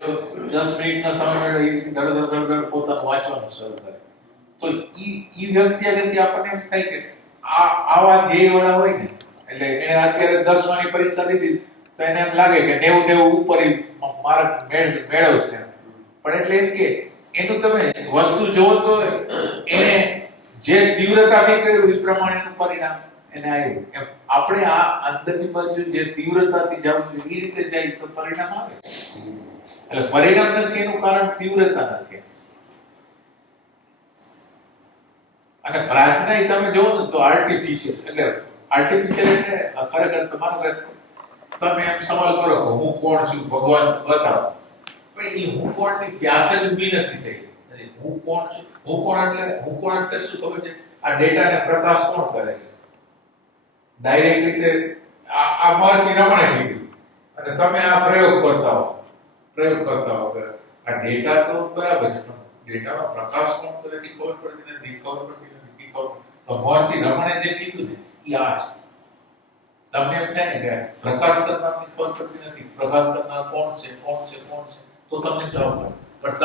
10 મિનિટના સમય ધડ પોતાનું વાંચવાનું શરૂ કરે તો ઈ વ્યક્તિ આગળથી આપણને એમ થાય કે આવા ધ્યેય વાળા હોય ને એટલે એને અત્યારે 10માની પરીક્ષા દીધી તો એને એમ લાગે કે 90 ઉપર માર્ક મેળવશે પણ એટલે એમ કે એનું તમે વસ્તુ જોવો તો એને જે તીવ્રતાથી કર્યું એ પ્રમાણેનું પરિણામ એને આવ્યું એમ આપણે આ અંદરની બાજુ જે તીવ્રતાથી જવું જોઈએ એ રીતે જાય તો પરિણામ આવે એટલે પરિણામ નથી એનું કારણ તીવ્રતા નથી અને પ્રાર્થના એ તમે જોવો ને તો આર્ટિફિશિયલ એટલે ખરેખર તમારો તમે એમ સવાલ કરો કે હું કોણ છું ભગવાન બતાવો પણ એ હું કોણની પ્યાસ જ ઊભી નથી થઈ હું કોણ છું હું કોણ એટલે શું ખબર છે આ ડેટાને પ્રકાશ કોણ કરે છે ડાયરેક્ટ રીતે આ મહર્ષિ રમણે કીધું અને તમે આ પ્રયોગ કરતા હો કે આ ડેટા તો બરાબર છે પણ ડેટાનો પ્રકાશ કોણ કરે છે ખબર પડતી નથી તો મહર્ષિ રમણે જે કીધું ને એ આ છે તમને એમ થાય ને કે પ્રકાશ કરનારની ખબર પડતી નથી પ્રકાશ કરનાર કોણ છે તો તમને જવાબ મળે પણ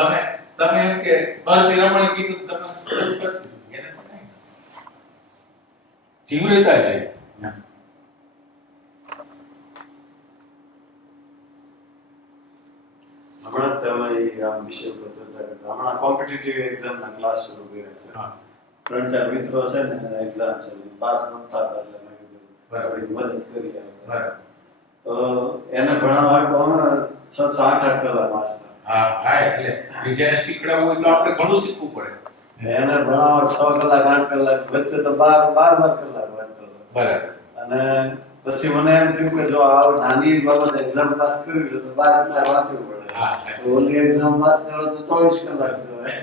તમે એમ કે મહર્ષિ રમણે કીધું તમે એને તીવ્રતા છે હમણાં તમારી આ વિષય પર ચર્ચા કરતા હમણાં કોમ્પિટિટિવ એક્ઝામ ના ક્લાસ શરૂ કર્યા છે 3-4 મિત્રો છે ને એક્ઝામ છે પાસ નતા હતા એટલે મેં કીધું બરાબર મદદ કરી બરાબર તો એને ભણાવવા અમે 6-8 કલાક વાંચતા હા એટલે બીજાને શીખડાવવું હોય તો આપણે ઘણું શીખવું પડે એને ભણાવવા 6 કલાક 8 કલાક વચ્ચે તો 12 કલાક વાંચતો બરાબર અને પછી મને એમ થયું કે જો આ નાની બાબત એક્ઝામ પાસ કરવી છે તો 12 કલાક વાંચવું પડે હા ઓલી એક્ઝામ પાસ કરો તો 24 કલાક જોઈએ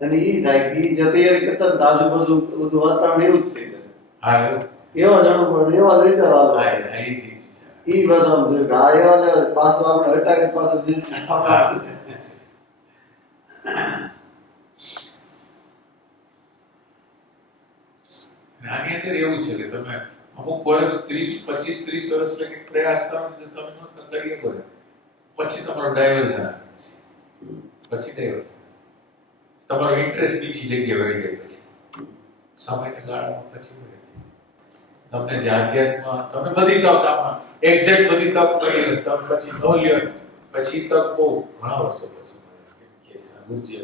અને ઈ થાય કે ઈ જે તૈયારી કરતા ને આજુબાજુ બધું વાતાવરણ એવું જ થઈ જાય હા એવા જાણવું પડે એવા જ વિચાર આવે ઈ ભાષામાં છે કે આ એવા ને પાછું આપણે અટાકે પાછું આની અંદર એવું છે કે તમે અમુક વર્ષ 25-30 વર્ષ લગી પ્રયાસ કરો તો તમે ન કરી શકો પછી તમારો ડાયવર્ઝન આવે પછી ડાયવર્ઝન તમારો ઇન્ટરેસ્ટ બીજી જગ્યાએ વહી જાય પછી સમયના ગાળામાં પછી વહી જાય તમને જે આધ્યાત્મ તમે બધી તક આમાં એક્ઝેક્ટ બધી તક કરી તમે પછી ન લ્યો પછી તક બહુ ઘણા વર્ષો પછી કે છે ગુરુજી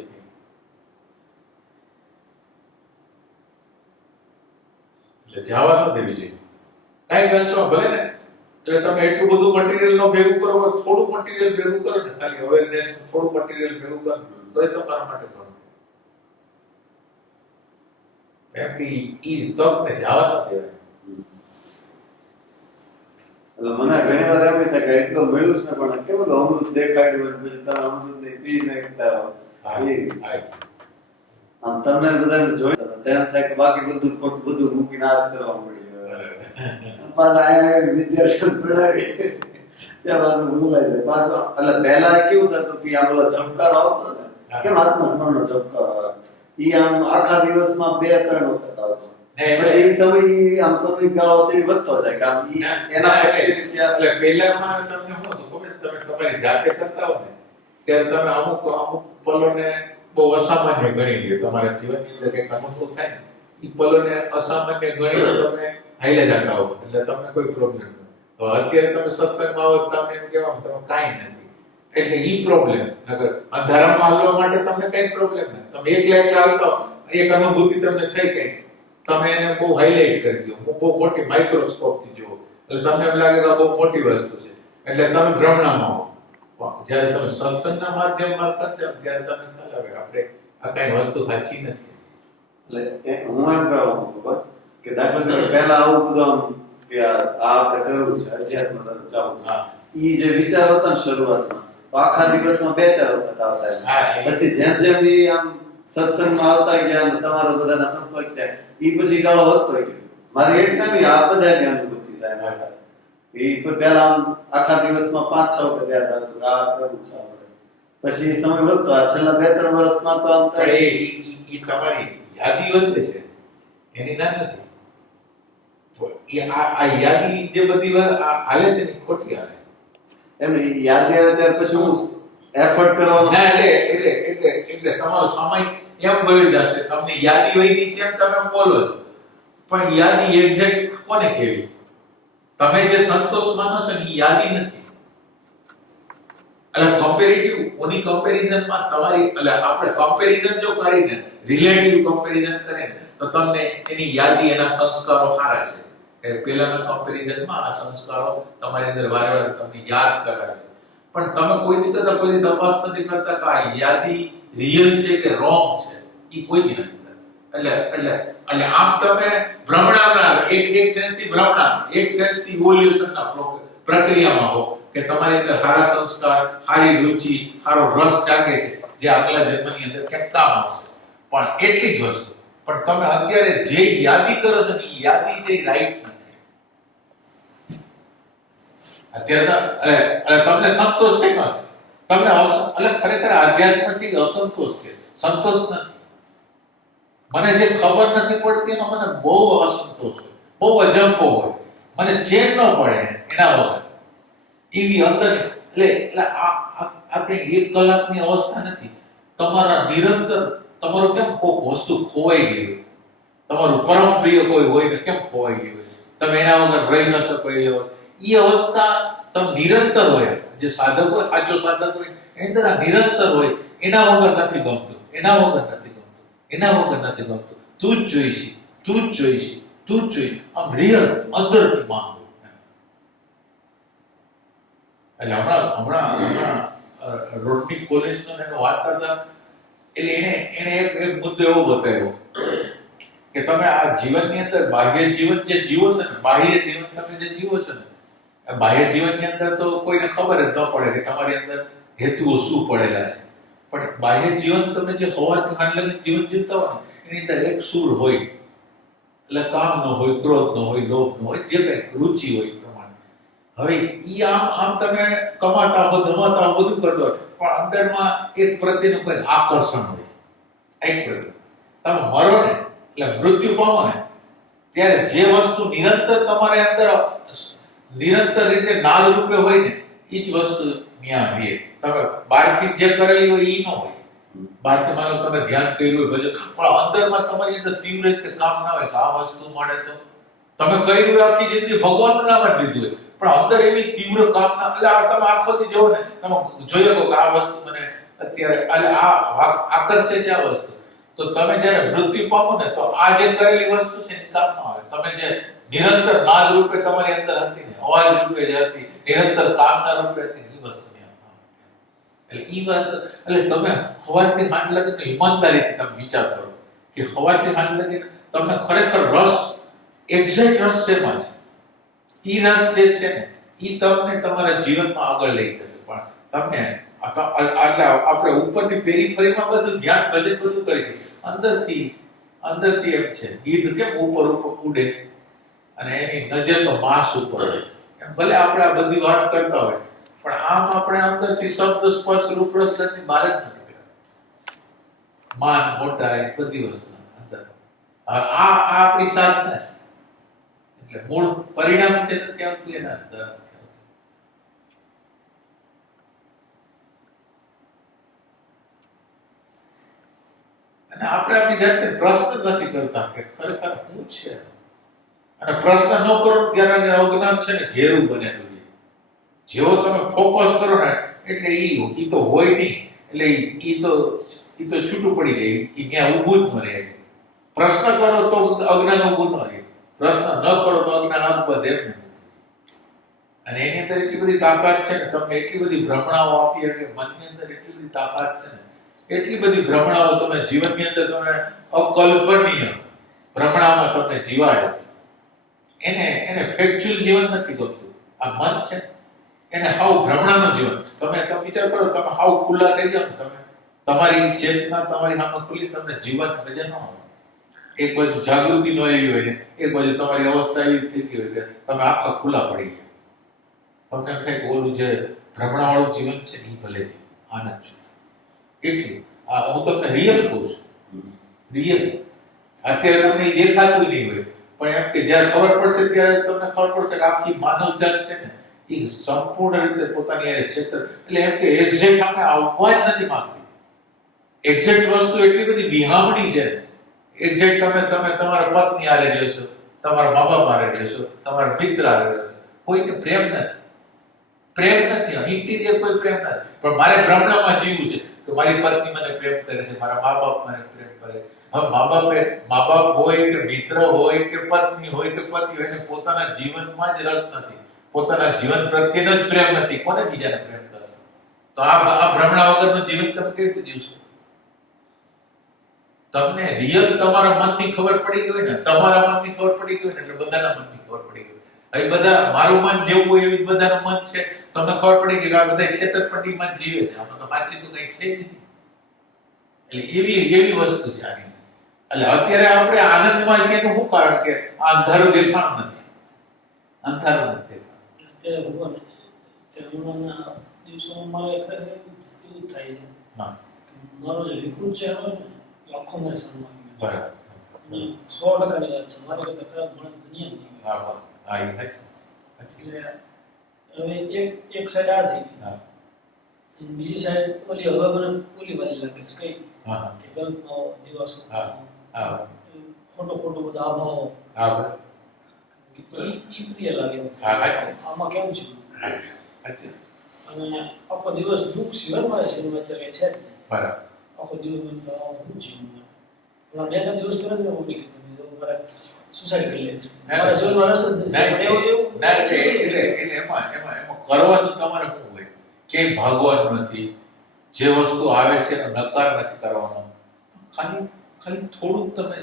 એટલે જવા ન દેવી જોઈએ કાંઈ વર્ષમાં ભલે ને એટલે તમે એટલું બધું મટીરિયલ નો ભેગું કરો થોડું મટીરિયલ ભેગું કરો ને ખાલી અવેરનેસ થોડું મટીરિયલ ભેગું કરો તો એ તમારા માટે ઘણું એમ કે ઈ તકને જવા ન દેવાય એટલે મને ઘણી વાર એમ થાય કે એટલો મેળવું છે પણ કેવું અમૃત દેખાડ્યું હોય પછી તમે અમૃત ને પી નાખતા હો આમ તમને બધાને જોઈ તેમ થાય કે બાકી બધું ખોટું બધું મૂકીને આજ કરવા મળ્યું પાછા આયા વિદ્યાર્થીઓ ભણાવી ત્યાં પાછું ભૂલાય જાય પાછું એટલે પહેલા કેવું થતું કે આમ ઓલો ઝબકારો આવતો ને કેમ આત્મસ્મરણનો ઝબકારો આવે ઈ આમ આખા દિવસમાં 2-3 વખત આવતો પછી એ સમય આમ સમયગાળો છે વધતો જાય કે આમ એના એટલે પહેલામાં તમને શું હતું ખબર તમે તમારી જાતે કરતા હો ને ત્યારે તમે અમુક પલોને બહુ અસામાન્ય ગણી લ્યો તમારા જીવનની અંદર કંઈક અનુભવ થાય ને એ પલોને અસામાન્ય ગણી તમે હાઈલે જતા હો એટલે તમને કોઈ પ્રોબ્લેમ નથી અત્યારે તમે સત્સંગમાં આવો તમને એમ કહેવાનું તમે કાંઈ નથી એટલે ઈ પ્રોબ્લેમ નગર અંધારામાં હાલવા માટે તમને કઈ પ્રોબ્લેમ નથી તમે એકલા હાલતા એક અનુભૂતિ તમને થઈ ગઈ તમે એને બહુ હાઇલાઇટ કરી દો બહુ મોટી માઇક્રોસ્કોપ થી જુઓ એટલે તમને એમ લાગે કે બહુ મોટી વસ્તુ છે એટલે તમે ભ્રમણામાં આવો જ્યારે તમે સત્સંગના માધ્યમમાં કરતા ત્યારે તમે ખ્યાલ આવે આપણે આ કઈ વસ્તુ સાચી નથી એટલે હું એમ કહેવા માંગુ કે દાખલા તરીકે પહેલા આવું બધું આમ કે આ આપણે કરવું છે અધ્યાત્મ તરફ જવું છે ઈ જે વિચાર હતા ને શરૂઆતમાં તો આખા દિવસમાં 2-4 વખત આવતા પછી જેમ જેમ ઈ આમ સત્સંગમાં આવતા ગયા અને તમારો બધાના સંપર્ક થયા ઈ પછી ગાળો વધતો ગયો મારી એક નાની આ બધાની અનુભૂતિ થાય ઈ પહેલા આમ આખા દિવસમાં 5-6 વખત યાદ આવતું આ કરવું છે આપણે પછી સમય વધતો આ છેલ્લા 2-3 વર્ષમાં તો આમ પણ થાય એ તમારી યાદી વધે છે, એની ના નથી. તો આ યાદી જે બધી હાલે છે ને એ ખોટી હાલે. એમ યાદ આવે ત્યારે પછી હું એફર્ટ કરવાનો ના એટલે તમારો સમય એમ વહી જશે, તમને યાદી વહી ગઈ છે એમ તમે બોલો છો. પણ યાદી એક્ઝેક્ટ કોને કહેવી? તમે જે સંતોષ માનો છો ને એ યાદી નથી. એટલે કમ્પેરેટિવ ઓની કમ્પેરિઝનમાં તમારી એટલે આપણે કમ્પેરિઝન જો કરીને રિલેટિવ કમ્પેરિઝન કરીને તો તમને એની યાદી એના સંસ્કારો સારા છે કે પહેલાના કમ્પેરિઝનમાં આ સંસ્કારો તમારી અંદર વારે વારે તમને યાદ કરાવે છે. પણ તમે કોઈ દી કદાચ કોઈ તપાસ નથી કરતા કે આ યાદી રિયલ છે કે રોંગ છે, એ કોઈ દી નથી કરતા. એટલે આમ તમે ભ્રમણાના એક સેન્સથી ભ્રમણા, એક સેન્સથી ઇવોલ્યુશનના પ્રક્રિયામાં હો કે તમારી અંદર સારા સંસ્કાર, સારી રુચિ, સારો રસ જાગે છે જે આગલા જન્મની અંદર ક્યાંક કામ આવશે. પણ એટલી જ વસ્તુ. પણ તમે અત્યારે જે યાદી કરો છો ને એ યાદી છે એ રાઈટ નથી. અત્યારે તમને સંતોષ છે છે, તમને ખરેખર આધ્યાત્મ છે એ અસંતોષ છે, સંતોષ નથી. મને જે ખબર નથી પડતી એનો મને બહુ અસંતોષ હોય, બહુ અજંપો હોય, મને ચેન ન પડે એના વગર. એવી અંદર એટલે આ કઈ 1 કલાકની અવસ્થા નથી. તમારા નિરંતર તમારું કેમ કોઈક વસ્તુ ખોવાઈ ગઈ હોય, તમારું પરમ પ્રિય કોઈ હોય ને કેમ ખોવાઈ ગયું હોય, તમે એના વગર રહી ન શકો એ અવસ્થા તમે નિરંતર હોય. જે સાધક હોય, સાચો સાધક હોય એની અંદર આ નિરંતર હોય. એના વગર નથી ગમતું, એના વગર નથી ગમતું, એના વગર નથી ગમતું. તું જ જોઈશ, તું જ જોઈશ, તું જ જોઈશ. આમ રિયલ અંદરથી માંગો. એટલે હમણાં રોડની કોલેજનો એનો વાત કરતા એટલે એને એક મુદ્દો એવો બતાવ્યો કે તમે આ જીવનની અંદર બાહ્ય જીવન જે જીવો છો ને, બાહ્ય જીવન તમે જે જીવો છો ને, બાહ્ય જીવનની અંદર તો કોઈને ખબર જ ન પડે કે તમારી અંદર હેતુઓ શું પડેલા છે. પણ બાહ્ય જીવન તમે જે સવારથી સાંજ લગી જીવન જીવતા હોય ને એની અંદર એક સૂર હોય. એટલે કામ ન હોય, ક્રોધ ન હોય, લોભ ન હોય, જે કંઈક રુચિ હોય પ્રમાણે. હવે ઈ આમ તમે કમાતા હો, ધમાતા હો, બધું કરતો હોય પણ અંદરમાં એક પ્રત્યેનું કોઈ આકર્ષણ હોય. એક પ્રત્યે તમે મરો ને એટલે મૃત્યુ પામો ને ત્યારે જે વસ્તુ નિરંતર તમારે અંદર નિરંતર રીતે નાદ રૂપે હોય ને એ જ વસ્તુ ન્યા રહે. તમે બહારથી જે કરેલી હોય એ ન હોય. બહારથી માનો તમે ધ્યાન કર્યું હોય ભજન, પણ અંદરમાં તમારી અંદર તીવ્ર રીતે કામ ના હોય કે આ વસ્તુ મળે તો તમે કર્યું હોય આખી જિંદગી ભગવાનનું નામ જ લીધું હોય પણ અંદર એવી તીવ્ર કામના એટલે તમે આખો દી જોવો ને તમે જોઈએ કે આ વસ્તુ મને અત્યારે એટલે આ આકર્ષે છે આ વસ્તુ. તો તમે જ્યારે મૃત્યુ પામો ને તો આ જે કરેલી વસ્તુ છે એની કામમાં આવે. તમે જે નિરંતર નાદ રૂપે તમારી અંદર હતી ને, અવાજ રૂપે જે હતી, નિરંતર કામના રૂપે હતી એ વસ્તુ નહીં આવે. એટલે ઈ વાત એટલે તમે સવારથી સાંજ લગીને ઈમાનદારીથી તમે વિચાર કરો કે સવારથી સાંજ લગીને તમને ખરેખર રસ, એક્ઝેક્ટ રસ શેમાં છે? ઈ રસ જે છે ને ઈ તમને તમારા જીવનમાં આગળ લઈ જશે. પણ તમને આપણે ઉપરની પેરીફરીમાં બધું ધ્યાન ભજન બધું કરીશું, અંદરથી એમ છે ગીધ કેમ ઉપર ઉડે અને એની નજર તો માંસ ઉપર હોય. એમ ભલે આપણે આ બધી વાત કરતા હોય પણ આમ આપણે અંદરથી શબ્દ, સ્પર્શ, રૂપ, રસ ની બહાર જ નથી નીકળતા. માન, મોટાઈ બધી વસ્તુ અંદર આ આપણી સાધના છે. એટલે મૂળ પરિણામ જે નથી આવતું એના અંદર નથી આવતું. અને આપણે આપણી જાતને પ્રશ્ન નથી કરતા કે ખરેખર શું છે. અને પ્રશ્ન ન કરો ત્યારે અજ્ઞાન છે ને ઘેરું બનેલું છે. જેવો તમે ફોકસ કરો ને એટલે ઈ તો હોય નહીં, એટલે ઈ તો છૂટું પડી જાય, ઈ ત્યાં ઊભું જ ન રહે. પ્રશ્ન કરો તો અજ્ઞાન ઊભું ન રહે, પ્રશ્ન ન કરો તો અજ્ઞાન આપવા દે. અને એની અંદર એટલી બધી તાકાત છે ને, તમને એટલી બધી ભ્રમણાઓ આપી કે મનની અંદર એટલી બધી તાકાત છે ને, એટલી બધી ભ્રમણાઓ તમે જીવનની અંદર તમે અકલ્પનીય ભ્રમણામાં તમને જીવાડે છે. એને ફેક્ચ્યુઅલ જીવન નથી ગમતું. આ મન છે એને હાવ ભ્રમણાનું જીવન. તમે વિચાર કરો, તમે હાવ ખુલ્લા થઈ જાવ, તમે તમારી ચેતના તમારી સામે ખુલ્લી, તમને જીવન મજા ન આવે. એક બાજુ જાગૃતિ ન એવી હોય ને એક બાજુ તમારી અવસ્થા એવી થઈ ગઈ હોય કે તમે આખા ખુલ્લા પડી ગયા. તમને એમ થાય કે ઓલું જે ભ્રમણાવાળું જીવન છે એ ભલે આનંદ છે. એટલી હું તમને રિયલ કહું છું, રિયલ. અત્યારે તમને એ દેખાતું નહીં હોય, પણ એમ કે જ્યારે ખબર પડશે ત્યારે તમને ખબર પડશે કે આખી માનવજાત છે ને એ સંપૂર્ણ રીતે પોતાની હારે છેતર, એટલે એમ કે એક્ઝેક્ટ આપણે આવવા જ નથી માંગતી. એક્ઝેક્ટ વસ્તુ એટલી બધી બિહામણી છે. એક્ઝેક્ટ તમે તમારા પત્ની હારે રહેશો, તમારા મા બાપ હારે રહેશો, તમારા મિત્ર હારે રહેશો, કોઈને પ્રેમ નથી, પ્રેમ નથી, ઇન્ટિરિયર કોઈ પ્રેમ નથી. પણ મારે ભ્રમણામાં જીવવું છે કે મારી પત્ની મને પ્રેમ કરે છે, મારા મા બાપ મને પ્રેમ કરે. હવે મા બાપ હોય કે મિત્ર હોય કે પત્ની હોય કે પતિ હોય, એને પોતાના જીવનમાં જ રસ નથી, પોતાના જીવન પ્રત્યેનો જ પ્રેમ નથી, કોને બીજાને પ્રેમ કરશે? તો આ ભ્રમણા વગરનું જીવન તમે કેવી રીતે જીવશો? તમને રિયલ તમારા મનની ખબર પડી ગઈ ને, તમારા મનની ખબર પડી ગઈ ને, એટલે બધાના મનની ખબર પડી ગઈ. હવે બધા મારું મન જેવું હોય એવું બધાનું મન છે. તમને ખબર પડી ગઈ કે આ બધા છેતરપિંડીમાં જ જીવે છે, આમાં તો સાચી તો કઈ છે જ નહીં. એટલે એવી વસ્તુ છે આની. એટલે અત્યારે આપણે આનંદમાં છીએ એનું શું કારણ કે આ અંધારું દેખાણ નથી, અંધારું નથી દેખાણ. અત્યારે ભગવાન હમણાંના દિવસોમાં મારે એવું થાય છે, મારો જે વિકૃત ચહેરો છે ને આખો મારે સામે બરાબર. અને 100%ની વાત છે, મારી કરતા ખરાબ માણસ દુનિયા નહીં. હા એ થાય છે. એટલે હવે એક સાઈડ આ થઈ ગઈ, બીજી સાઈડ ઓલી હવે મને ઓલી વાળી લાગે છે કઈ કે ગલ્પનો દિવસો ખોટો બધા આભાવો ઈ પ્રિય લાગે. આમાં કેવું છે અને આખો દિવસ દુઃખ સિવાય મારે શરીરમાં અત્યારે છે બરાબર. આખો દિવસ મને તો હું જીવન બે ત્રણ દિવસ પહેલા જ ઉભી મારે સુસાઇડ કરી લે છે. મારા જીવનમાં રસ જ નથી. એટલે એમાં કરવાનું તમારે શું હોય? ક્યાંય ભાગવાનું નથી, જે વસ્તુ આવે છે એનો નકાર નથી કરવાનો. ખાલી થોડુંક તમે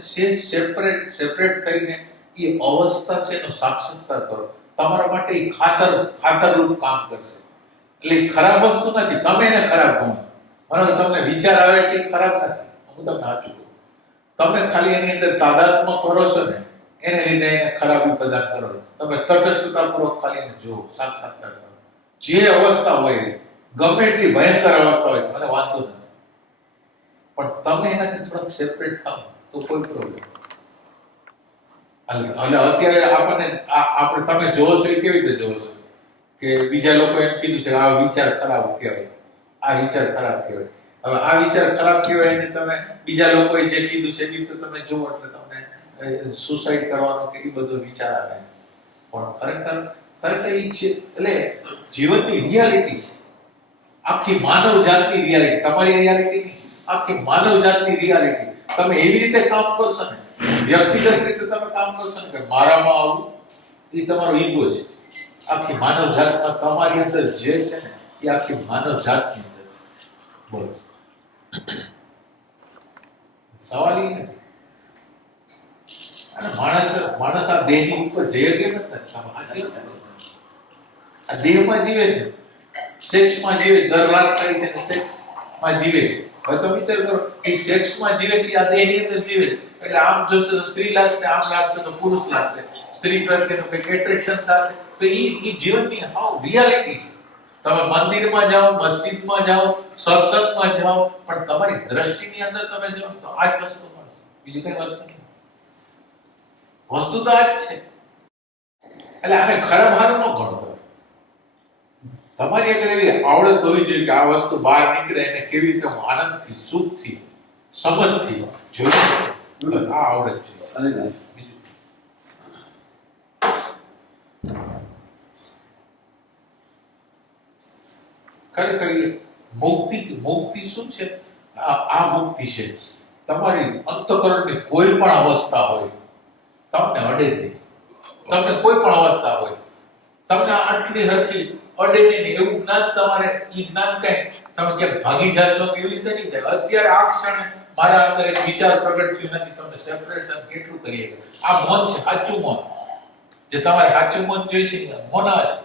સેપરેટ થઈને એ અવસ્થા છે એનો સાક્ષાત્કાર કરો. તમારા માટે એ ખાતરરૂપ કામ કરશે. એટલે ખરાબ વસ્તુ નથી, તમે એને ખરાબ કહો. બરાબર, તમને વિચાર આવે છે એ ખરાબ નથી, હું તમને સાચું કહું. તમે ખાલી એની અંદર તાદાત્મ્ય કરો છો ને એને લીધે એને ખરાબી પ્રદાન કરો. તમે તટસ્થતાપૂર્વક ખાલી એને જુઓ, સાક્ષાત્કાર કરો. જે અવસ્થા હોય, ગમે એટલી ભયંકર અવસ્થા હોય, મને વાંધો નથી, પણ તમે એનાથી થોડાક સેપરેટ થાઓ તો કોઈ પ્રોબ્લેમ. એટલે અત્યારે આપણે તમે જોવો છો એ કેવી રીતે જોવો છો કે બીજા લોકો એમ કીધું છે આ વિચાર ખરાબ કહેવાય, આ વિચાર ખરાબ કહેવાય. હવે આ વિચાર ખરાબ કહેવાય એને તમે બીજા લોકોએ જે કીધું છે એ રીતે તમે જુઓ એટલે તમને સુસાઇડ કરવાનો કે એ બધો વિચાર આવે. પણ ખરેખર એ છે એટલે જીવનની રિયાલિટી છે, આખી માનવ જાતની રિયાલિટી, તમારી રિયાલિટી નહીં, આખી માનવ જાતની રિયાલિટી. તમે એવી રીતે કામ કરશો ને, વ્યક્તિગત રીતે તમે કામ કરશો ને કે મારામાં આવું, એ તમારો ઈગો છે. આખી માનવ જાતમાં તમારી અંદર જે છે ને એ આખી માનવ જાતની અંદર છે. બોલો, સવાલ એ નથી. અને માણસ આ દેહની ઉપર જઈ કેમ નથી? આ દેહમાં જીવે છે, સેક્સમાં જીવે છે, દર રાત થાય છે સેક્સમાં જીવે છે. હવે તમે વિચાર કરો એ સેક્સમાં જીવે છે, આ દેહની અંદર જીવે છે, એટલે આમ જોશે તો સ્ત્રી લાગશે, આમ લાગશે તો પુરુષ લાગશે, સ્ત્રી પ્રત્યેનું કંઈક એટ્રેક્શન થશે. તો એ જીવનની હાવ રિયાલિટી છે. તમે મંદિરમાં જાઓ, મસ્જિદમાં જાઓ, સત્સંગમાં જાઓ, પણ તમારી દ્રષ્ટિની અંદર તમે જાઓ તો આ જ વસ્તુ મળશે, બીજી કઈ વસ્તુ નહીં. વસ્તુ તો આ જ છે. એટલે આને ખરાબ હારું ન ગણો. તમારી અગર એવી આવડત હોવી જોઈએ કે આ વસ્તુ બહાર નીકળે એને કેવી રીતે હું આનંદથી, સુખથી, સમજથી જોઈ આ આવડત જોઈએ. ખરેખર મુક્તિ શું છે? આ મુક્તિ છે તમારી અંતઃકરણની કોઈ પણ અવસ્થા હોય તમને અડે નહીં. તમને કોઈ પણ અવસ્થા હોય તમને આટલી હરખી અડે નહીં. એવું જ્ઞાન તમારે ઈ જ્ઞાન કઈ તમે ક્યાંક ભાગી જશો કે એવી રીતે નહીં થાય. અત્યારે આ ક્ષણે મારા અંદર એક વિચાર પ્રગટ થયો નથી, તમે સેપરેશન કેટલું કરીએ. આ મૌન છે, સાચું મૌન. જે તમારે સાચું મૌન જોઈએ છે મૌન આ છે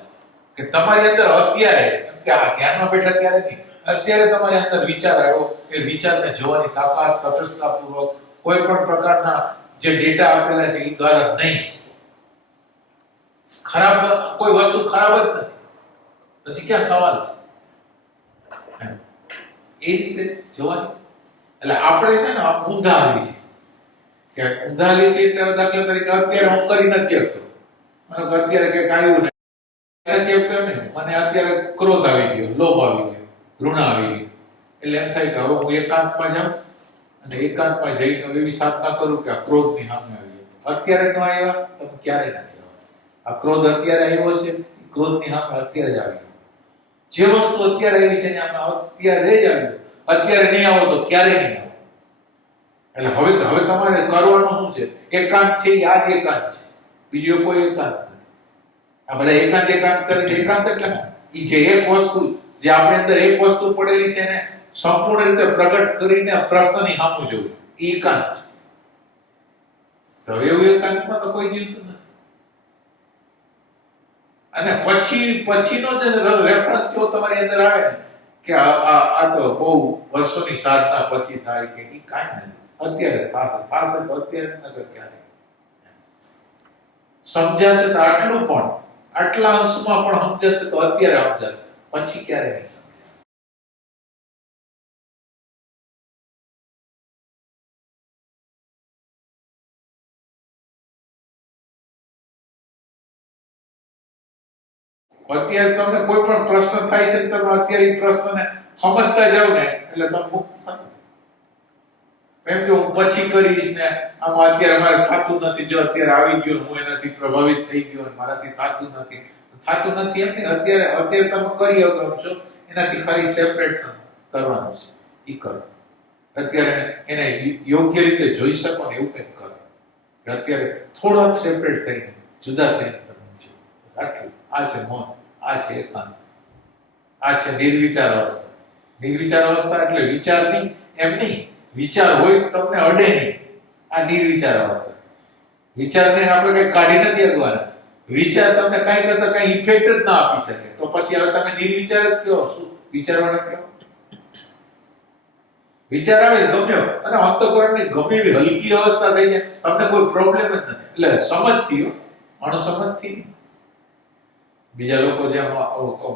કે તમારી અંદર અત્યારે કે આ ધ્યાનમાં બેઠા ત્યારે નહીં, અત્યારે તમારી અંદર વિચાર આવ્યો એ વિચારને જોવાની તાકાત તટસ્થતાપૂર્વક કોઈ પણ પ્રકારના જે ડેટા આપેલા છે એ દ્વારા નહીં. ખરાબ કોઈ વસ્તુ ખરાબ જ નથી, પછી ક્યાં સવાલ છે? એ રીતે જોવાની. એટલે આપણે છે ને આમ ઊંધા હાલી છે કે ઊંધા હાલી છે એટલે દાખલા તરીકે અત્યારે હું કરી નથી શકતો, મને અત્યારે કંઈક આવ્યું નથી શકતો એમ નહીં, મને અત્યારે ક્રોધ આવી ગયો, લોભ આવી ગયો, ઘૃણા આવી ગઈ, એટલે એમ થાય કે હવે હું એકાંતમાં જાઉં અને એકાંતમાં જઈને એવી સાધના કરું કે આ ક્રોધની સામે આવી ગયો. અત્યારે ન આવ્યા તમે ક્યારે નથી આવવા. આ ક્રોધ અત્યારે આવ્યો છે, ક્રોધની સામે અત્યારે જ આવી ગયો. જે વસ્તુ અત્યારે આવી છે ને આમાં અત્યારે જ આવી, અત્યારે નહીં આવો તો ક્યારે નહીં આવો. એટલે હવે તમારે કરવાનું શું છે? એકાંત છે એ આ જ એકાંત છે, બીજો કોઈ એકાંત નથી. આ બધા એકાંત કરે છે. એકાંત એટલે એ જે એક વસ્તુ જે આપણી અંદર એક વસ્તુ પડેલી છે ને સંપૂર્ણ રીતે પ્રગટ કરીને પ્રશ્નની સામું જોવું, એ એકાંત છે. તો એવું એકાંતમાં તો કોઈ જીવતું નથી. અને પછીનો જે રેફરન્સ જો તમારી અંદર આવે ને કે આ તો બહુ વર્ષોની સાધના પછી થાય કે એ કાંઈ નહીં, અત્યારે થશે તો અત્યારે નગર ક્યારે સમજાશે તો આટલું પણ આટલા અંશમાં પણ સમજાશે તો અત્યારે સમજાશે, પછી ક્યારે નહીં સમજાય. અત્યારે તમને કોઈ પણ પ્રશ્ન થાય છે તમે અત્યારે એ પ્રશ્નને સમજતા જાવ ને એટલે તમે મુક્ત થાવ. એમ કે હું પછી કરીશ ને આમાં અત્યારે મારે થતું નથી, જો અત્યારે આવી ગયો હું એનાથી પ્રભાવિત થઈ ગયો અને મારાથી થતું નથી એમ નહીં. અત્યારે તમે કરી શકો છો, એનાથી ખાલી સેપરેટ કરવાનું છે, એ કરો. અત્યારે એને યોગ્ય રીતે જોઈ શકો ને એવું કંઈક કરો કે અત્યારે થોડોક સેપરેટ થઈને જુદા થઈને તમે જો આટલું. આ છે મૌન, આ છે એકાંત, આ છે નિર્વિચાર અવસ્થા. નિર્વિચાર અવસ્થા એટલે વિચાર નહીં એમ નહીં, વિચાર હોય તમને અડે નહીં, આ નિર્વિચાર અવસ્થા. વિચારને આપણે કઈ કાઢી નથી શકવાના, વિચાર તમને કઈ કરતા કઈ ઇફેક્ટ જ ના આપી શકે, તો પછી હવે તમે નિર્વિચાર જ કહો, શું વિચારવાના કહો? વિચાર આવે ગમે અને અંતઃકરણની ગમે એવી હલકી અવસ્થા થઈ જાય, તમને કોઈ પ્રોબ્લેમ જ નથી. એટલે સમજથી અણસમજથી નહીં. બીજા લોકો જેમ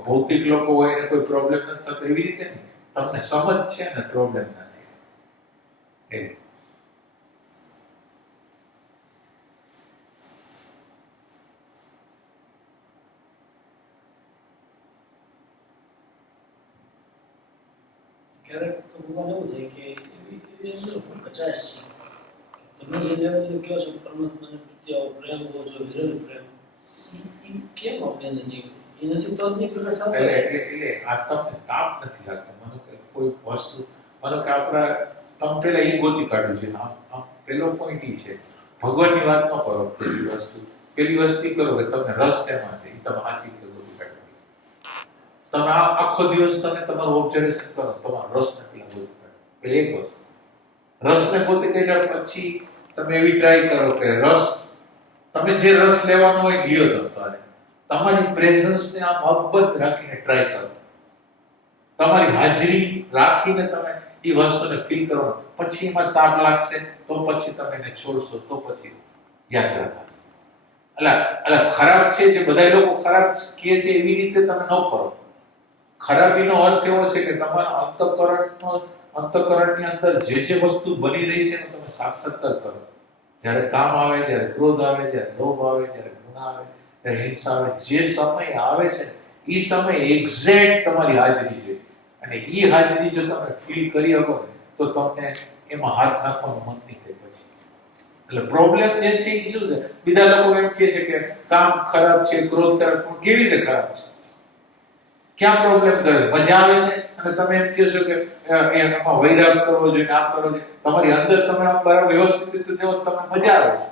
ભૌતિક લોકો હોય એને કોઈ પ્રોબ્લેમ નથી થતો એવી રીતે નહીં, તમને સમજ છે ને પ્રોબ્લેમ નથી. ક્યારેક તો ભગવાન એવું થાય કે એવી અંદર કચાશ છે. તમે જે લેવલે કહો છો પરમાત્માને પ્રત્યે આવો પ્રેમ હોવો જોઈએ, વિરલ પ્રેમ, એ કેમ આપણે નથી? એ નસીબ તો નહીં પ્રગટ થતો. એટલે આ તમને તાપ નથી લાગતો. મને કે કોઈ વસ્તુ મને કે આપણા તમે પેલા એ ગોતી કાઢ્યું છે. આમ પેલો પોઈન્ટ ઈ છે, ભગવાનની વાત ન કરો. પેલી વસ્તુ કરો કે તમને રસ શેમાં છે, એ તમે સાચી રીતે ગોતી કાઢો. તમે આખો દિવસ તમે તમારું ઓબ્ઝર્વેશન કરો, તમારો રસ નથી ગોતી કાઢો. એટલે એક વસ્તુ રસને ગોતી કાઢ્યા પછી તમે એવી ટ્રાય કરો કે રસ તમે જે રસ લેવાનો હોય લ્યો તમારે. તમારી પ્રેઝન્સને આમ અબદ્ધ રાખીને ટ્રાય કરો. તમારી હાજરી રાખીને તમે એ વસ્તુને ફીલ કરો. પછી એમાં તાપ લાગશે તો પછી તમે એને છોડશો તો પછી યાત્રા થશે. એટલે ખરાબ છે જે બધા લોકો ખરાબ કહે છે એવી રીતે તમે ન કરો. ખરાબીનો અર્થ એવો છે કે તમારા અંતઃકરણની અંદર જે વસ્તુ બની રહી છે તમે સાક્ષાત્કાર કરો. જ્યારે કામ આવે, જ્યારે ક્રોધ આવે, જ્યારે લોભ આવે, જ્યારે ઘૃણા આવે, ત્યારે હિંસા આવે, જે સમય આવે છે એ સમય એક્ઝેક્ટ તમારી હાજરી છે. અને એ હાજરી જો તમે ફીલ કરી શકો તો તમને એમાં હાથ નાખવાનું મન નહીં થાય પછી. એટલે પ્રોબ્લેમ જે છે એ શું છે? બીજા લોકો એમ કહે છે કે કામ ખરાબ છે, ક્રોધ ખરાબ, પણ કેવી રીતે ખરાબ છે? ક્યાં પ્રોબ્લેમ કરે? મજા આવે છે અને તમે એમ કહો છો કે એમાં વૈરાગ કરવો જોઈએ, આમ કરવો જોઈએ. તમારી અંદર તમે બરાબર વ્યવસ્થિત રીતે જો તમને મજા આવે છે.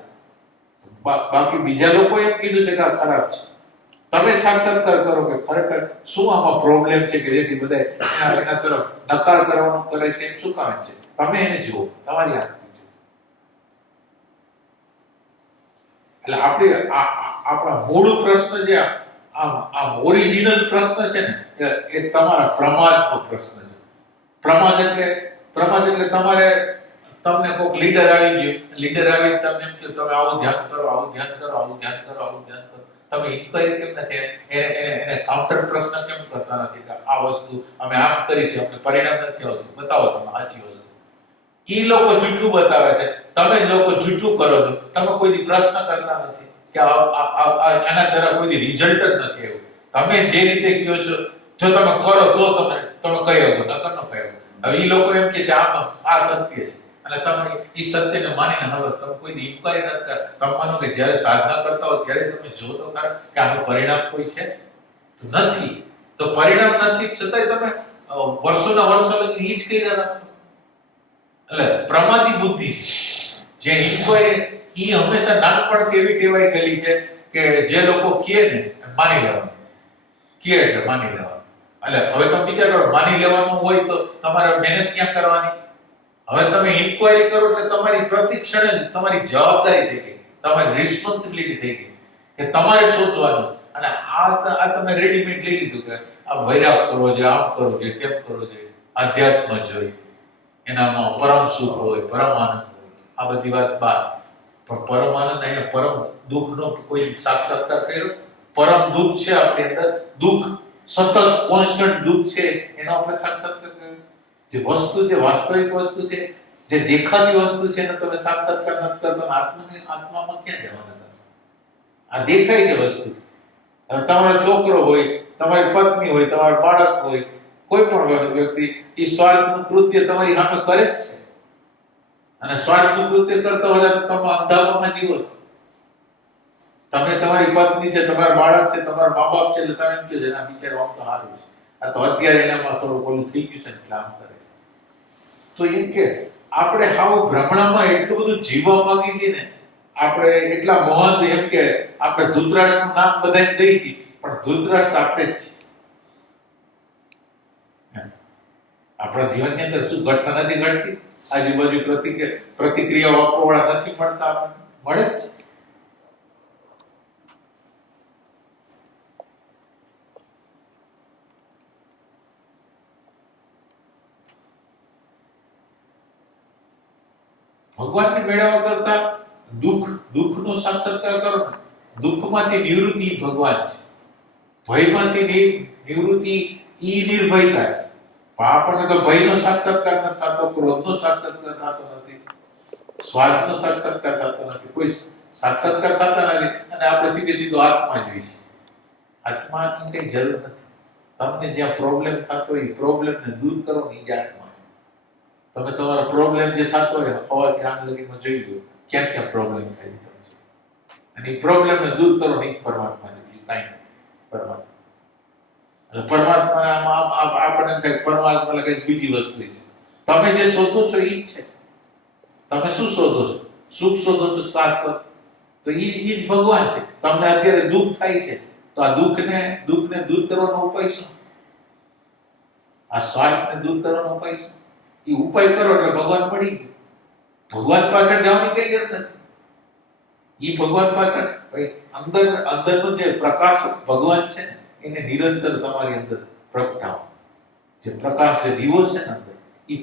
બાકી બીજા લોકો એમ કીધું છે કે આ ખરાબ છે. તમે સાક્ષાત્કાર કરો કે ખરેખર શું આમાં પ્રોબ્લેમ છે કે જેથી બધા એના તરફ નકાર કરવાનું કરે છે, એમ શું કામ છે? તમે એને જુઓ, તમારી આંખથી જુઓ. એટલે આપણા મૂળ પ્રશ્ન જે આમ ઓરિજિનલ પ્રશ્ન છે ને એ તમારા પ્રમાદનો પ્રશ્ન છે. પ્રમાદ એટલે તમારે તમને કોઈક લીડર આવી ગયો, લીડર આવી તમને એમ કે તમે આવું ધ્યાન કરો, આવું ધ્યાન કરો, આવું ધ્યાન કરો, આવું ધ્યાન કરો. તમે ઇન્ક્વાયરી કેમ નથી એને કાઉન્ટર પ્રશ્ન કેમ કરતા નથી કે આ વસ્તુ અમે આમ કરી છે અમને પરિણામ નથી આવતું, બતાવો તમે સાચી વસ્તુ. ઈ લોકો જૂઠું બતાવે છે, તમે જ લોકો જૂઠું કરો છો. તમે કોઈ દી પ્રશ્ન કરતા નથી કે આના દ્વારા કોઈ દી રિઝલ્ટ જ નથી આવ્યું. તમે જે રીતે કહો છો જો તમે કરો તો તમે કહી શકો, નકર ન કહી શકો. હવે ઈ લોકો એમ કે છે આ સત્ય છે અને તમે ઈ સત્યને માનીને હવે તમે કોઈ દી ઇન્ક્વાયરી નથી કરતા. તમે માનો કે જ્યારે સાધના કરતા હો ત્યારે તમે જો તો ખરા કે આનું પરિણામ કોઈ છે તો નથી. તો પરિણામ નથી છતાંય તમે વર્ષોના વર્ષો લગી ઈ જ કરી રહ્યા. એટલે પ્રમાદી બુદ્ધિ છે જે ઇન્ક્વાયરી ઈ હંમેશા નાનપણથી એવી ટેવાઈ ગયેલી છે કે જે લોકો કહે ને માની લેવાનું, કહે એટલે માની લેવાનું. એટલે હવે તમે વિચાર કરો, માની લેવાનું હોય તો તમારે મહેનત ક્યાં કરવાની? હવે તમે ઇન્ક્વાયરી કરો એટલે તમારી પ્રતિક્ષણે તમારી જવાબદારી થઈ ગઈ, તમારી રિસ્પોન્સિબિલિટી થઈ ગઈ કે તમારે શોધવાનું. અને આ તમે રેડીમેડ લઈ લીધું કે આ વૈરાગ કરવો જોઈએ, આમ કરવો જોઈએ, તેમ કરવો જોઈએ, આધ્યાત્મ જોઈએ, એનામાં પરમ સુખ હોય, પરમ આનંદ હોય, આ બધી વાત બાદ. પણ પરમ આનંદ અહીંયા પરમ દુઃખનો કોઈ સાક્ષાત્કાર કર્યો? પરમ દુઃખ છે આપણી અંદર, દુઃખ સતત કોન્સ્ટન્ટ દુઃખ છે, એનો આપણે સાક્ષાત્કાર કર્યો. જે વસ્તુ, જે વાસ્તવિક વસ્તુ છે, જે દેખાતી વસ્તુ છે એનો તમે સાક્ષાત્કાર નથી કરતા, આત્મામાં ક્યાં જવાના તમે? આ દેખાય છે વસ્તુ. તમારો છોકરો હોય, તમારી પત્ની હોય, તમારો બાળક હોય, કોઈ પણ વ્યક્તિ એ સ્વાર્થનું કૃત્ય તમારી સામે કરે જ છે. અને સ્વાર્થનું કૃત્ય કરતા હોય તો તમે અંધાપમાં જીવો. તમે તમારી પત્ની છે, તમારા બાળક છે, તમારા મા બાપ છે એટલે તમે એમ કહો છો આ બિચારો આમ તો સારું છે, આ તો અત્યારે એનામાં થોડું ઓલું થઈ ગયું છે એટલે આમ કરે છે. તો એમ કે આપણે હાવ ભ્રમણામાં એટલું બધું જીવવા માંગી છીએ ને, આપણે એટલા મહંત એમ કે આપણે ધૃતરાષ્ટ્રનું નામ બધાને દઈ છીએ, પણ ધૃતરાષ્ટ્ર આપણે જ છીએ. આપણા જીવનની અંદર શું ઘટના નથી ઘટતી? આજુબાજુ પ્રતિક્રિયાઓ આપવાવાળા નથી મળતા? આપણને મળે જ છે. ભગવાનને મેળવવા કરતા દુઃખનો સાક્ષાત્કાર કરો ને. દુઃખમાંથી નિવૃત્તિ ભગવાન છે, ભયમાંથી નિવૃત્તિ ઈ નિર્ભયતા છે. આપણને તો ભયનો સાક્ષાત્કાર નથી થતો, ક્રોધનો સાક્ષાત્કાર થતો નથી, સ્વાર્થનો સાક્ષાત્કાર થતો નથી, કોઈ સાક્ષાત્કાર થતા નથી. અને આપણે સીધો આત્મા જોઈએ છે. આત્માની કઈ જરૂર નથી. તમને જ્યાં પ્રોબ્લેમ થતો હોય એ પ્રોબ્લેમને દૂર કરો ને, એ જ આત્મા છે. તમે તમારો પ્રોબ્લેમ જે થતો હોય હવાથી આમ લગીમાં જોઈ લો ક્યાં ક્યાં પ્રોબ્લેમ થાય છે, અને એ પ્રોબ્લેમને દૂર કરો ને, એ પરમાત્મા છે, બીજું કાંઈ નથી. પરમાત્મા એટલે પરમાત્માને આપણને થાય પરમાત્મા એટલે કંઈક બીજી વસ્તુ છે. તમે જે શોધો છો એ જ છે. તમે શું શોધો છો? સુખ શોધો છો, શાશ્વત, તો એ જ ભગવાન છે. તમને અત્યારે દુઃખ થાય છે તો આ દુઃખને દૂર કરવાનો ઉપાય શું? આ સ્વાર્થને દૂર કરવાનો ઉપાય શું? એ ઉપાય કરો એટલે ભગવાન પડી ગયું. ભગવાન પાછળ જવાની કઈ જરૂર નથી. એ ભગવાન પાછળ અંદરનો જે પ્રકાશ ભગવાન છે ને, એને નિરંતર તમારી અંદર પ્રગટાવો. જે પ્રકાશ, જે દીવો છે ને અંદર, એ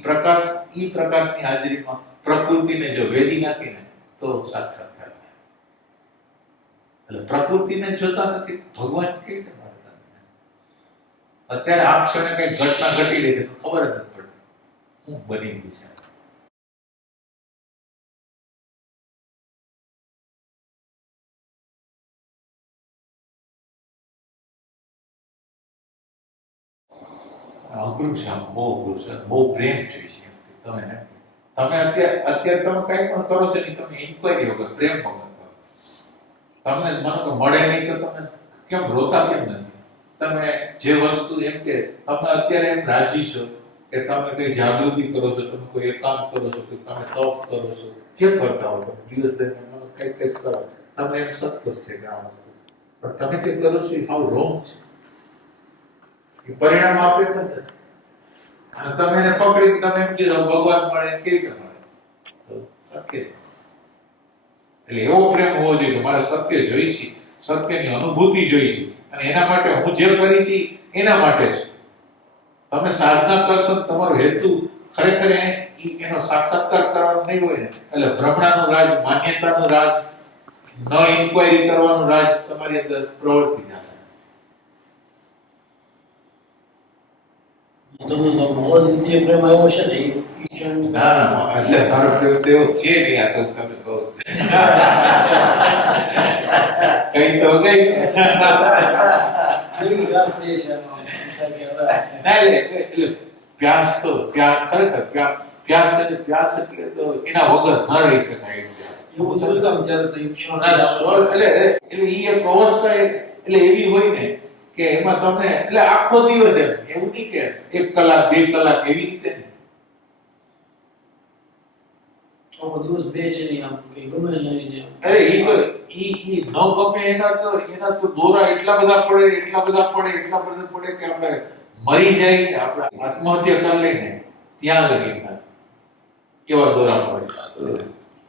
પ્રકાશની હાજરીમાં પ્રકૃતિને જો વેદી નાખીને તો સાક્ષાત્કાર થાય. એટલે પ્રકૃતિને જોતા નથી, ભગવાન કેવી રીતે મળતા? અત્યારે આ ક્ષણે કઈ ઘટના ઘટી રહી છે તો ખબર જ નથી પડતી શું બની ગયું છે. અઘરું છે, બહુ અઘરું છે, બહુ પ્રેમ જોઈએ છે. તમે અત્યારે તમે કઈ પણ કરો છો ને, તમે ઇન્ક્વાયરી વગર, પ્રેમ વગર કરો. તમને માનો કે મળે નહીં તો તમે કેમ રોતા કેમ નથી? તમે જે વસ્તુ એમ કે તમે અત્યારે એમ રાજી છો કે તમે કઈ જાગૃતિ કરો છો, તમે કોઈ એકાંત કરો છો, કે તમે તપ કરો છો, જે કરતા હો તમે દિવસ દરમિયાન કઈક કરો, તમે એમ સંતોષ છે કે આ વસ્તુ, પણ તમે જે કરો છો એ હાવ રોંગ છે. પરિણામ આપે નથી. અને તમે એને પકડી તમે એમ કીધું ભગવાન મળે, કેવી રીતે મળે? તો શક્ય. એટલે એવો પ્રેમ હોવો જોઈએ કે મારે સત્ય જોઈ છે, સત્યની અનુભૂતિ જોઈ છે, અને એના માટે હું જે કરી છે એના માટે છે. તમે સાધના કરશો, તમારો હેતુ ખરેખર એનો સાક્ષાત્કાર કરવાનો નહીં હોય ને, એટલે ભ્રમણાનું રાજ, માન્યતાનું રાજ, ન ઇન્ક્વાયરી કરવાનું રાજ તમારી અંદર પ્રવર્તી જશે. તમને તો મારો દ્વિતીય પ્રેમ આવ્યો છે ને એ ક્ષણ ના ના એટલે મારો પ્રેમ તો એવો છે નહીં. આ તો તમે કહો કઈ તો ગઈ એવી રાષ્ટ્રીય છે આમાં. કે હવે ના એટલે પ્યાસ તો ખરેખર પ્યાસ એટલે તો એના વગર ન રહી શકાય એમ પ્યાસ. એવું થયું કામ ત્યારે તો એ ક્ષણ ના, એટલે ઈ એક અવસ્થા એટલે એવી હોય ને કે એમાં તમને એટલે આખો દિવસ એવું નહીં કે 1 કલાક 2 કલાક એવી રીતે નહીં. આખો દિવસ બેચેની આમ કે ગમે નહીં ને અરે ઈ તો ઈ ન ગમે એના તો દોરા એટલા બધા પડે કે આપણે મરી જાય ને આપણે આત્મહત્યા કરી લઈને ત્યાં લગી એવા દોરા પડે.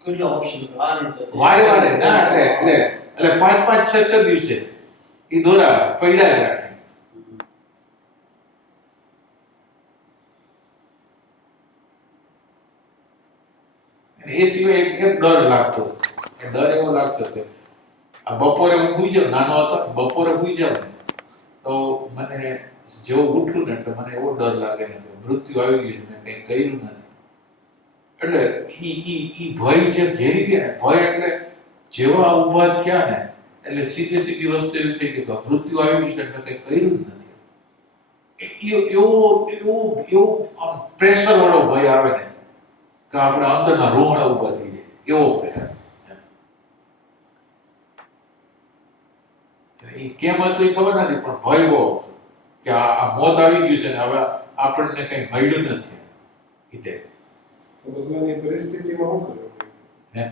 કેટલા ઓપ્શન આ નહીં તો વારે ના એટલે 5 6 દિવસે ઈ દોરા પડ્યા જ રાખે. અને એ સિવાય એક ડર લાગતો. એ ડર એવો લાગતો કે આ બપોરે હું સુઈ જાઉં, નાનો હતો બપોરે સુઈ જાઉં ને તો મને જેવો ઉઠું ને એટલે મને એવો ડર લાગે ને કે મૃત્યુ આવી ગયું, મેં કંઈ કર્યું નથી. એટલે ઈ ભય જે ઘેરી ગયા ને, ભય એટલે જેવા ઊભા થયા ને એટલે સીધી વસ્તુ એવી થઈ ગઈ કે મૃત્યુ આવી ગયું છે એટલે કંઈ કર્યું જ નથી. એવો આમ પ્રેશર વાળો ભય આવે ને કે આપણે અંદરના રોહણા ઊભા થઈ જાય એવો ભય આવે. એ કેમ હતું એ ખબર નથી પણ ભય બહુ હતો કે આ મોત આવી ગયું છે ને હવે આપણને કંઈ મળ્યું નથી. એટલે તો ભગવાનની પરિસ્થિતિમાં શું કર્યું હે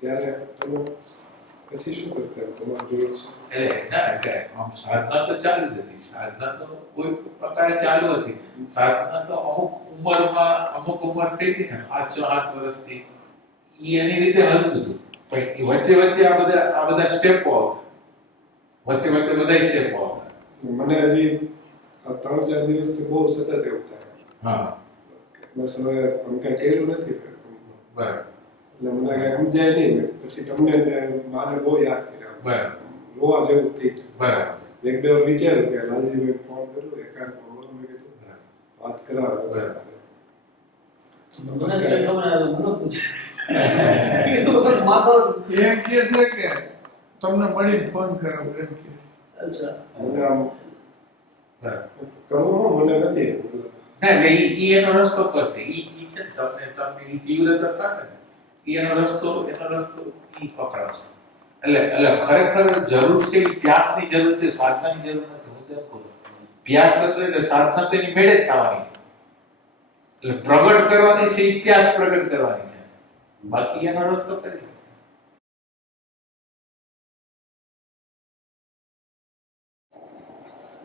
ત્યારે તમે પછી શું કરતા તમારું જોયું છે એટલે આમ સાધના તો ચાલુ જ હતી. સાધના તો કોઈ પ્રકારે ચાલુ હતી. સાધના તો અમુક ઉંમર થઈ હતી ને 7 વર્ષથી ઈ એની રીતે હલતું હતું. પણ એ વચ્ચે આ બધા સ્ટેપો આવતા. વચ્ચે બધા સ્ટેપો આવતા. મને હજી આ 3-4 દિવસથી બહુ સતત એવું થાય. હા બસ હવે આમ કઈ કર્યું નથી બરાબર એટલે મને કઈ સમજાય નહીં. પછી તમને ને માને બહુ યાદ કર્યા. બરાબર રોવા જેવું થઈ ગયું. બરાબર 1-2 વાર વિચાર્યું કે લાલજીભાઈ ફોન કર્યો એકાંતમાં મળો, મેં કીધું વાત કરાવે. બરાબર. મને જ કઈ ખબર આવે મને પૂછે કીધું તો માથો એમ કહે છે કે તમને મળીને ફોન કરાવો એમ કહે. અચ્છા મને આમ બરાબર. કરવું મને નથી. ના એટલે ઈ એનો રસ્તો કરશે. ઈ છે ને તમને ઈ તીવ્રતા થશે ને ઈ એનો રસ્તો ઈ પકડાવશે. એટલે ખરેખર જરૂર છે ઈ પ્યાસની જરૂર છે, સાધનાની જરૂર નથી. હું તેમ કહું પ્યાસ હશે એટલે સાધના તો એની મેળે જ થવાની છે. એટલે પ્રગટ કરવાની છે ઈ પ્યાસ પ્રગટ કરવાની છે, બાકી એનો રસ્તો કરી લે.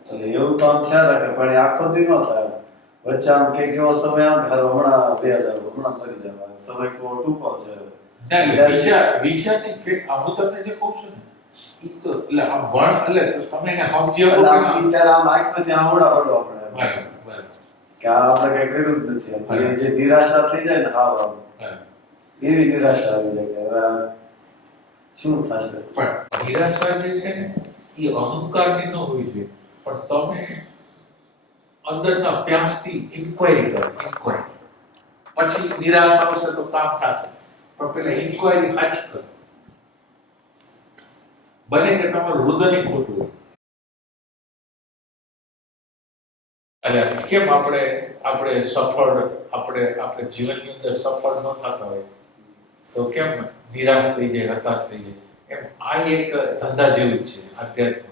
એટલે એવું તો આમ ખ્યાલ રાખે પણ એ આખો દી ન થાય. વચ્ચે આમ કે કેવો સમય આમ કે હમણાં 2000 હમણાં મરી જવા સમય કેવો ટૂંકો છે. ના એટલે વિચારની હું તમને જે કહું છું ને ઈ તો એટલે આમ વણ એટલે તમે એને સમજી શકો એટલે કે આમ ના. ઈ ત્યારે આમ આંખમાંથી આંવડા પડવા પડે બરાબર કે આ આપણે કઈ કર્યું જ નથી. એટલે જે નિરાશા થઈ જાય ને હાવ આમ એવી નિરાશા આવી જાય કે હવે આ શું થશે. પણ નિરાશા જે છે ને એ અહંકારની ન હોવી જોઈએ, પણ તમે અંદરના પ્યાસથી ઇન્ક્વાયરી કરો. પછી નિરાશા આવશે તો કામ થશે, પણ પેલા ઇન્ક્વાયરી સાચી કરો. બને કે તમારું હૃદય ખોટું હોય. એટલે કેમ આપણે સફળ આપણે જીવનની અંદર સફળ ન થતા હોય તો કેમ નિરાશ થઈ જાય, હતાશ થઈ જાય? એમ આ એક ધંધા જેવું જ છે આધ્યાત્મ.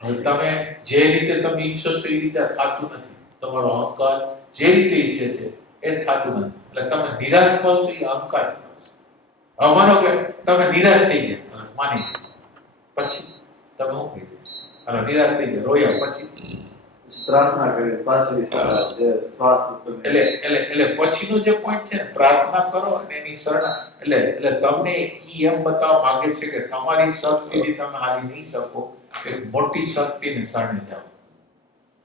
હવે તમે જે રીતે તમે ઈચ્છો છો એ રીતે થતું નથી. તમારો અહંકાર જે રીતે ઈચ્છે છે એ જ થતું નથી. એટલે તમે નિરાશ થાવ છો એ અહંકાર થશે. હવે માનો કે તમે નિરાશ થઈ ગયા, માની લો, પછી તમે શું કહી દો? હાલો નિરાશ થઈ ગયા, રોયા, પછી પ્રાર્થના કરી પાછી જે શ્વાસ એટલે પછીનો જે પોઈન્ટ છે પ્રાર્થના કરો અને એની શરણા એટલે તમને ઈ એમ બતાવવા માંગે છે કે તમારી શક્તિથી તમે હાલી નહીં શકો, એક મોટી શક્તિને શરણે જાઓ.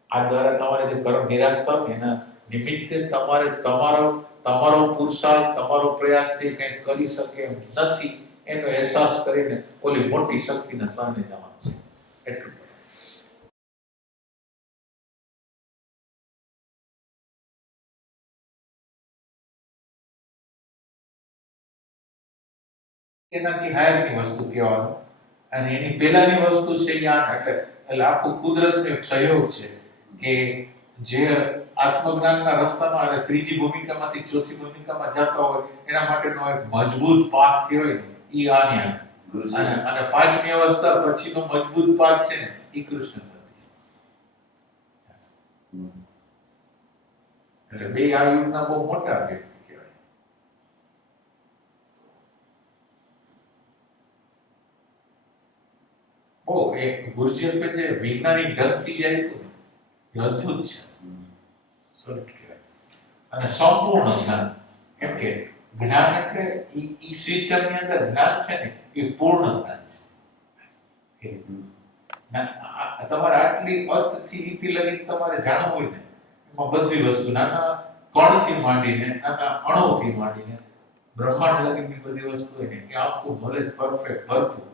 આ દ્વારા તમારે જે કર્મ નિરાશ થાવ ને એના નિમિત્તે તમારે તમારો પુરુષાર્થ, તમારો પ્રયાસ જે કંઈ કરી શકે એમ નથી એનો અહેસાસ કરીને ઓલી મોટી શક્તિના સામે જવાનું છે એટલું. એનાથી હાયરની વસ્તુ કહેવાનું અને એની પહેલાની વસ્તુ છે જ્ઞાન એટલે આખું કુદરતનો એક સહયોગ છે કે જે આત્મજ્ઞાનના રસ્તામાં અને ત્રીજી ભૂમિકામાંથી ચોથી ભૂમિકામાં જતા હોય એના માટેનો એક મજબૂત પાથ કહેવાય ને ઈ આ જ્ઞાન અને પાંચમી અવસ્થા પછીનો મજબૂત પાથ છે ને ઈ કૃષ્ણ ભક્તિ એટલે બે આ યુગના બહુ મોટા વ્યક્તિ કહેવાય. એક ગુરુજી જે વૈજ્ઞાનિક ઢબથી જાય તો એ અદ્ભુત છે સરળ કહેવાય. અને સંપૂર્ણ જ્ઞાન એમ કે જ્ઞાન એટલે ઈ સિસ્ટમની અંદર જ્ઞાન છે ને એ પૂર્ણ જ્ઞાન છે. તમારે આટલી અર્થથી ઇતિ લગી તમારે જાણવું હોય ને એમાં બધી વસ્તુ નાના કણથી માંડીને નાના અણુથી માંડીને બ્રહ્માંડ લગીની બધી વસ્તુ હોય ને એ આખું નોલેજ પરફેક્ટ ભરપૂર